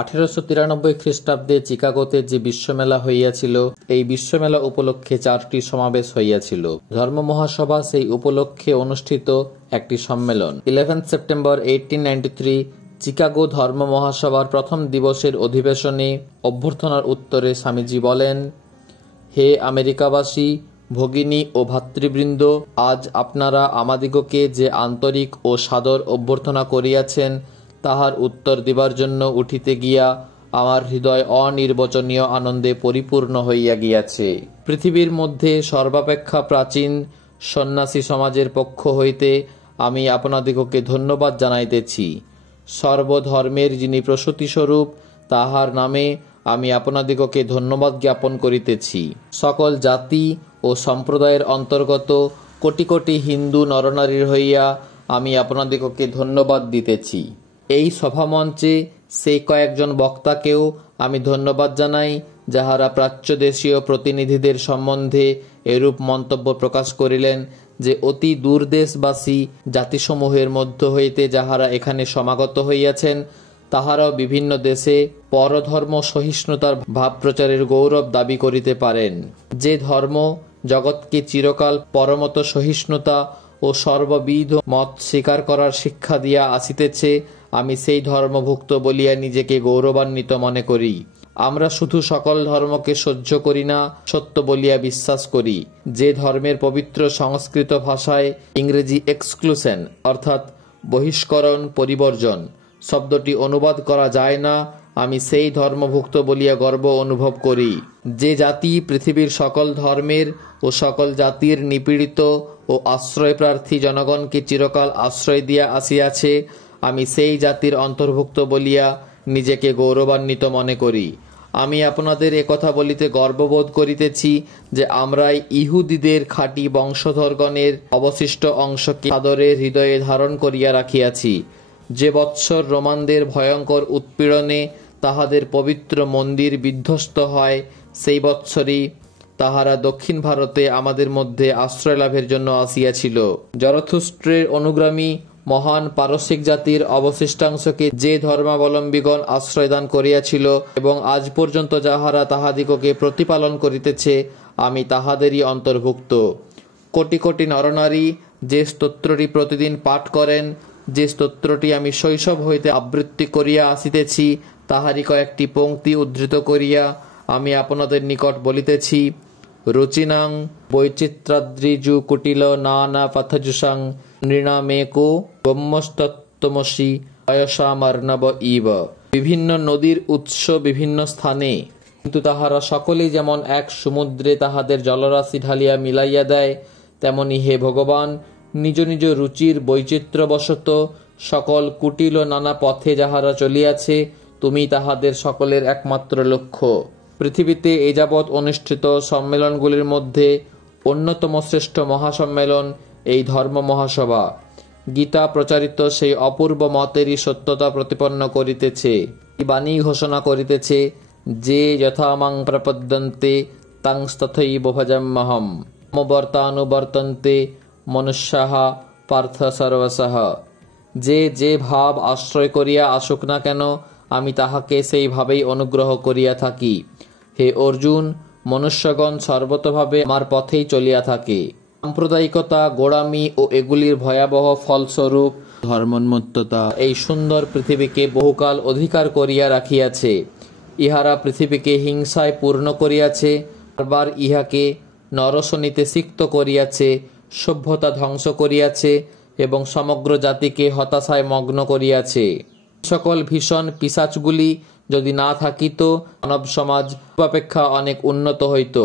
1893 খ্রিস্টাব্দে চিকাগোতে যে বিশ্বমেলা হইয়াছিল, এই বিশ্বমেলা উপলক্ষে 4টি সমাবেশ হইয়াছিল। ধর্ম মহাসভা সেই উপলক্ষে অনুষ্ঠিত একটি সম্মেলন। 11 সেপ্টেম্বর 1893 চিকাগো ধর্ম মহাসভার প্রথম দিবসের অধিবেশনে অভ্যর্থনার উত্তরে স্বামীজি বলেন, হে আমেরিকাবাসী, ভগিনী ও ভাতৃবৃন্দ, আজ আপনারা আমাদিগকে যে আন্তরিক ও সাদর অভ্যর্থনা করিয়াছেন, তাহার উত্তর দিবার জন্য উঠিতে গিয়া আমার হৃদয় অনির্বচনীয় আনন্দে পরিপূর্ণ হইয়া গিয়াছে। পৃথিবীর মধ্যে সর্বাপেক্ষা প্রাচীন সন্ন্যাসী সমাজের পক্ষ হইতে আমি আপনাদিগকে ধন্যবাদ জানাইতেছি। সর্বধর্মের যিনি প্রসূতিস্বরূপ, তাহার নামে আমি আপনাদিগকে ধন্যবাদ জ্ঞাপন করিতেছি। সকল জাতি ও সম্প্রদায়ের অন্তর্গত কোটি কোটি হিন্দু নরনারীর হইয়া আমি আপনাদিগকে ধন্যবাদ দিতেছি। এই সভামঞ্চে সেই কয়েকজন বক্তাকেও আমি ধন্যবাদ জানাই, যাহারা প্রাচ্যদেশীয় প্রতিনিধিদের সম্বন্ধে এরূপ মন্তব্য প্রকাশ করিলেন যে অতি দূরদেশবাসী জাতিসমূহের মধ্য হইতে যাহারা এখানে সমাগত হইয়াছেন, তাহারাও বিভিন্ন দেশে পরধর্ম সহিষ্ণুতার ভাব প্রচারের গৌরব দাবি করিতে পারেন। যে ধর্ম জগৎকে চিরকাল পরমত সহিষ্ণুতা ও সর্ববিধ মত স্বীকার করার শিক্ষা দিয়া আসিতেছে, আমি সেই ধর্মভুক্ত বলিয়া নিজেকে গৌরবান্বিত মনে করি। আমরা শুধু সকল ধর্মকে সহ্য করি না, সত্য বলিয়া বিশ্বাস করি। যে ধর্মের পবিত্র সংস্কৃত ভাষায় ইংরেজি এক্সক্লুশন অর্থাৎ বহিষ্করণ, পরিবর্জন শব্দটি অনুবাদ করা যায় না, আমি সেই ধর্মভুক্ত বলিয়া গর্ব অনুভব করি। যে জাতি পৃথিবীর সকল ধর্মের ও সকল জাতির নিপীড়িত ও আশ্রয়প্রার্থী জনগণকে চিরকাল আশ্রয় দিয়া আসিয়াছে, আমি সেই জাতির অন্তর্ভুক্ত বলিয়া নিজেকে গৌরবান্বিত মনে করি। আমি আপনাদের একথা বলিতে গর্ববোধ করিতেছি যে আমরা ইহুদিদের খাঁটি বংশধরগণের অবশিষ্ট অংশকে সাদরে হৃদয়ে ধারণ করিয়া রাখিয়াছি। যে বৎসর রোমানদের ভয়ঙ্কর উৎপীড়নে তাহাদের পবিত্র মন্দির বিধ্বস্ত হয়, সেই বৎসরই তাহারা দক্ষিণ ভারতে আমাদের মধ্যে আশ্রয় লাভের জন্য আসিয়াছিল। জরথুস্ট্রের অনুগামী মহান পারসিক জাতির অবশিষ্টাংশকে যে ধর্মাবলম্বীগণ আশ্রয়দান করিয়াছিল এবং আজ পর্যন্ত যাহারা তাহাদিগকে প্রতিপালন করিতেছে, আমি তাহাদেরই অন্তর্ভুক্ত। কোটি কোটি নরনারী যে স্তোত্রটি প্রতিদিন পাঠ করেন, যে স্তোত্রটি আমি শৈশব হইতে আবৃত্তি করিয়া আসিতেছি, তাহারই কয়েকটি পংক্তি উদ্ধৃত করিয়া আমি আপনাদের নিকট বলিতেছি। রুচিনাং বৈচিত্রাদ্রিজু কুটিল নানা পথজুষাং নৃণামেকো ব্রহ্মস্তত্ত্বমসি অয়সামার্ণব ইব। বিভিন্ন নদীর উৎস বিভিন্ন স্থানে, কিন্তু তাহারা সকলেই যেমন এক সমুদ্রে তাহাদের জলরাশি ঢালিয়া মিলাইয়া দেয়, তেমনি হে ভগবান, নিজ নিজ রুচির বৈচিত্র্যবশত সকল কুটিল নানা পথে যাহারা চলিয়াছে, তুমি তাহাদের সকলের একমাত্র লক্ষ্য। পৃথিবীতে এ যাবৎ অনুষ্ঠিত সম্মেলনগুলির মধ্যে অন্যতম শ্রেষ্ঠ মহাসম্মেলন এই ধর্ম মহাসভা। গীতা প্রচারিত সেই অপূর্ব মতেরই সত্যতা প্রতিপন্ন করিতেছে। বাণী ঘোষণা করিতেছে, যে যথামাং প্রপদ্যন্তে তাং তথৈব ভজাম্যহম মবর্তানুবর্তন্তে মনুষ্যাঃ পার্থ সর্বশঃ। যে যে ভাব আশ্রয় করিয়া আসুক না কেন, আমি তাহাকে সেইভাবেই অনুগ্রহ করিয়া থাকি। হে অর্জুন, মনুষ্যগণ সর্বতভাবে আমার পথেই চলিয়া থাকে। সাম্প্রদায়িকতা, গোড়ামি ও এগুলির ভয়াবহ ফলস্বরূপ ধর্মোন্মত্ততা এই সুন্দর পৃথিবীকে বহুকাল অধিকার করিয়া রাখিয়াছে। ইহারা পৃথিবীকে হিংসায় পূর্ণ করিয়াছে, বারবার ইহাকে নরশনীতে সিক্ত করিয়াছে, সভ্যতা ধ্বংস করিয়াছে এবং সমগ্র জাতিকে হতাশায় মগ্ন করিয়াছে। সকল ভীষণ পিশাচগুলি যদি না থাকিত, মানব সমাজ অপেক্ষা অনেক উন্নত হইত।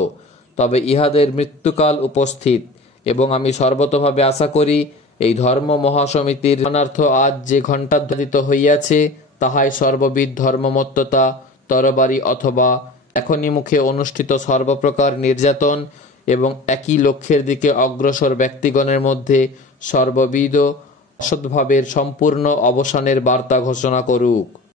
তবে ইহাদের মৃত্যুকাল উপস্থিত এবং আমি সর্বতভাবে আশা করি এই ধর্ম মহাসমিতির গমনার্থ আজ যে ঘণ্টাধ্বনিত হইয়াছে, তাহাই সর্ববিধ ধর্মমত্ততা, তরবারি অথবা এখনই মুখে অনুষ্ঠিত সর্বপ্রকার নির্যাতন এবং একই লক্ষ্যের দিকে অগ্রসর ব্যক্তিগণের মধ্যে সর্ববিধ অসদ্ভাবের সম্পূর্ণ অবসানের বার্তা ঘোষণা করুক।